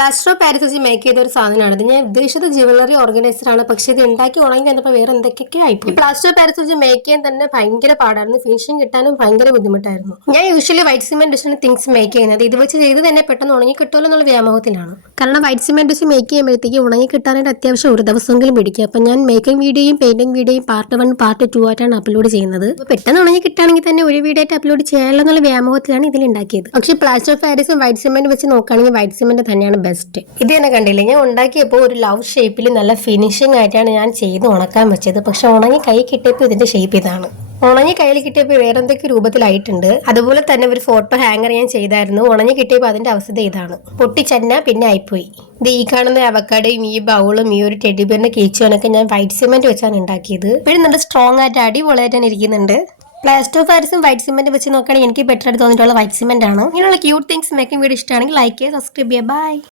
Plaster of Paris വെച്ച് make ചെയ്ത ഒരു സാധനമാണ് ഇത്. ഞാൻ ഉദ്ദേശിച്ചത് ജ്വല്ലറി ഓർഗനൈസർ ആണ്, പക്ഷേ ഇത് ഉണ്ടാക്കി ഉണങ്ങി വന്നപ്പോൾ വേറെ എന്തൊക്കെയൊക്കെ ആയിപ്പോയി. പ്ലാസ്റ്റർ ഓഫ് പാരീസ് വെച്ച് മേക്ക് ചെയ്യാൻ തന്നെ ഭയങ്കര പാടായിരുന്നു, ഫിനിഷിംഗ് കിട്ടാനും ഭയങ്കര ബുദ്ധിമുട്ടായിരുന്നു. ഞാൻ യൂഷ്വലി വൈറ്റ് സിമെന്റ് വെച്ചാണ് തിങ്സ് മേക്ക് ചെയ്യുന്നത്. ഇത് വെച്ച് ചെയ്ത് തന്നെ പെട്ടെന്ന് ഉണങ്ങി കിട്ടുമല്ലോ എന്നുള്ള വ്യാമോഹത്തിലാണ്. കാരണം വൈറ്റ് സിമെന്റ് വെച്ച് മേക്ക് ചെയ്യുമ്പോഴത്തേക്ക് ഉണങ്ങി കിട്ടാനായിട്ട് അത്യാവശ്യം ഒരു ദിവസമെങ്കിലും പിടിക്കും. അപ്പം ഞാൻ മേക്കിംഗ് വീഡിയോയും പെയിന്റിംഗ് വീഡിയോയും പാർട്ട് 1 പാർട്ട് 2 ആയിട്ടാണ് അപ്ലോഡ് ചെയ്യുന്നത്. അപ്പോൾ പെട്ടെന്ന് ഉണങ്ങി കിട്ടുകയാണെങ്കിൽ തന്നെ ഒരു വീഡിയോ ആയിട്ട് അപ്ലോഡ് ചെയ്യാമല്ലോ എന്നുള്ള വ്യാമോഹത്തിലാണ് ഇതിൽ ഉണ്ടാക്കിയത്. പക്ഷേ പ്ലാസ്റ്റർ ഓഫ് പാരീസും വൈറ്റ് സിമെന്റ് വെച്ച് നോക്കുകയാണെങ്കിൽ വൈറ്റ് സിമെന്റ് തന്നെയാണ് ബെസ്റ്റ്. ഇത് തന്നെ കണ്ടില്ലേ, ഞാൻ ഉണ്ടാക്കിയപ്പോൾ ഒരു ലവ് ഷേപ്പിൽ നല്ല ഫിനിഷിംഗ് ആയിട്ടാണ് ഞാൻ ചെയ്ത് ഉണക്കാൻ വെച്ചത്. പക്ഷെ ഉണങ്ങി കൈ കിട്ടിയപ്പോൾ ഇതിന്റെ ഷേപ്പ് ഇതാണ്. ഉണങ്ങി കയ്യിൽ കിട്ടിയപ്പോൾ വേറെ എന്തൊക്കെ രൂപത്തിലായിട്ടുണ്ട്. അതുപോലെ തന്നെ ഒരു ഫോട്ടോ ഹാങ്ങർ ഞാൻ ചെയ്തായിരുന്നു. ഉണങ്ങി കിട്ടിയപ്പോൾ അതിന്റെ അവസ്ഥ ഇതാണ്, പൊട്ടിച്ചന്ന പിന്നെ ആയിപ്പോയി. ഇത് ഈ കാണുന്ന അവക്കാടയും ഈ ബൗളും ഈ ഒരു ടെഡിബിയറിന്റെ കീച്ചുവനൊക്കെ ഞാൻ വൈറ്റ് സിമെന്റ് വെച്ചാണ് ഉണ്ടാക്കിയത്. ഇപ്പോഴും നല്ല സ്ട്രോങ് ആയിട്ട് അടിപൊളിയായിട്ടാണ് ഇരിക്കുന്നുണ്ട്. പ്ലാസ്റ്റർ ഓഫ് പാരീസും വൈറ്റ് സിമെന്റ് വെച്ച് നോക്കുകയാണെങ്കിൽ എനിക്ക് ബെറ്റർ ആയിട്ട് തോന്നിയിട്ടുള്ള വൈറ്റ് സിമെന്റ് ആണ്. ഇങ്ങനെയുള്ള ക്യൂട്ട് തിങ്സ് മേക്കിംഗ് വീഡിയോ ഇഷ്ടമാണെങ്കിൽ ലൈക്ക് ചെയ്യുക, സബ്സ്ക്രൈബ് ചെയ്യുക. ബൈ.